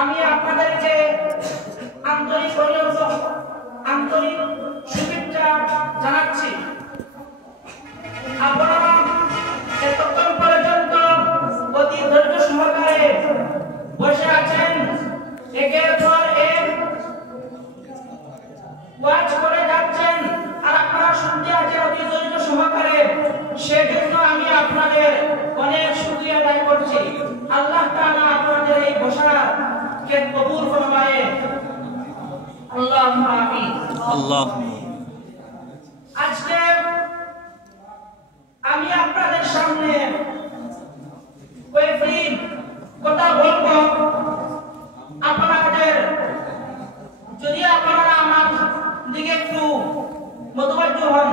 আমি আপনাদেরকে আন্তরিক শুভেচ্ছা জানাচ্ছি। আপনারা এতক্ষণ পর্যন্ত অতি ধৈর্য সহকারে বসে আছেন, একের পর এক ওয়াজ করে যাচ্ছেন, আর আপনারা শুনতে আছেন অতি ধৈর্য সহকারে। সেজন্য আমি আপনাদের অনেক শুকরিয়া আদায় করছি। আল্লাহ তাআলা আপনাদের এই বসাকে কবুল ফরমায়ে। আল্লাহুম্মা আমিন। আজকে আমি আপনাদের সামনে কয়েকটি কথা বলবো। আপনাদের যদি আপনারা আমার দিকে একটু মতবাজ্য হন,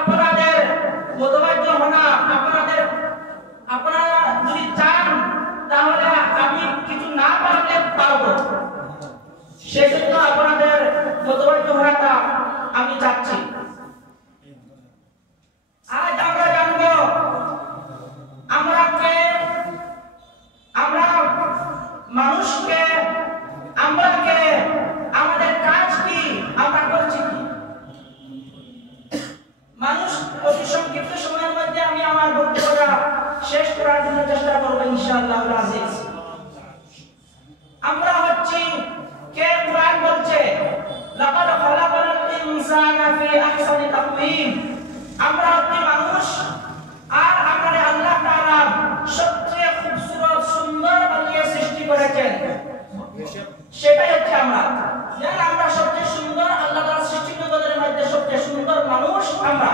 আপনাদের মতবাজ্য হনা আপনারা যদি চান তাহলে আমি কিছু না পারলে পারবো, সেজন্য আপনাদের মতবাজ্য হওয়াটা আমি চাচ্ছি। আজ আমরা জানবো আমরা কে, আমরা মানুষকে, আমরা কে, আমাদের কাজ কি, আমরা করছি কি। মানুষ অতি সংক্ষিপ্ত সময়ের মধ্যে আমি আমার বক্তব্যটা শেষ করার জন্য চেষ্টা করবো ইনশাআল্লাহ আজিজ। আমরা হচ্ছি কে, কুরআন বলছে লাকাদ খালাকাল ইনসানা ফি আহসানি তাকওয়িম। আমরা হচ্ছি মানুষ, আর আমাদের আল্লাহ তাআলা সবচেয়ে খুবসুরত সুন্দর বানিয়ে সৃষ্টি করেছেন, সেটাই হচ্ছে আমরা। যেন আমরা সবচেয়ে সুন্দর, আল্লাহ তাআলা সৃষ্টি জগতের মধ্যে সবচেয়ে সুন্দর মানুষ আমরা।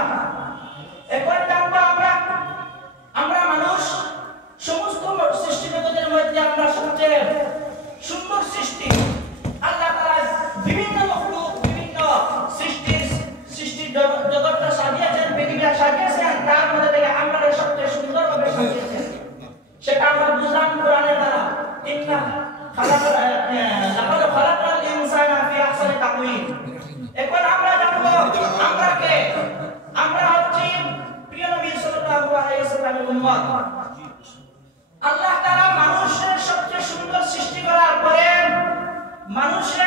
এখন জানবো আমরা মানুষ সমস্ত সৃষ্টি জগতের মধ্যে আমরা সবচেয়ে সুন্দর সৃষ্টি। আল্লাহ তাআলা বিভিন্ন মখলুক, বিভিন্ন সৃষ্টির জগৎটা সাজিয়েছেন, পৃথিবীটা সাজিয়েছেন, তার মধ্যে থেকে আমরা সবচেয়ে সুন্দরভাবে সাজিয়েছেন। সেটা আমরা বুঝলাম কোরআনের দ্বারা। ইন্না লাকাদ খালাকাল ইনসানা ফি আহসানি তাকওয়িম। এখন আমরা জানবো আমরা কে। আমরা হচ্ছি প্রিয় নবী সাল্লাল্লাহু আলাইহি ওয়াসাল্লামের উম্মত। আল্লাহ তাআলা মানুষের সবচেয়ে সুন্দর সৃষ্টি করার পরে মানুষের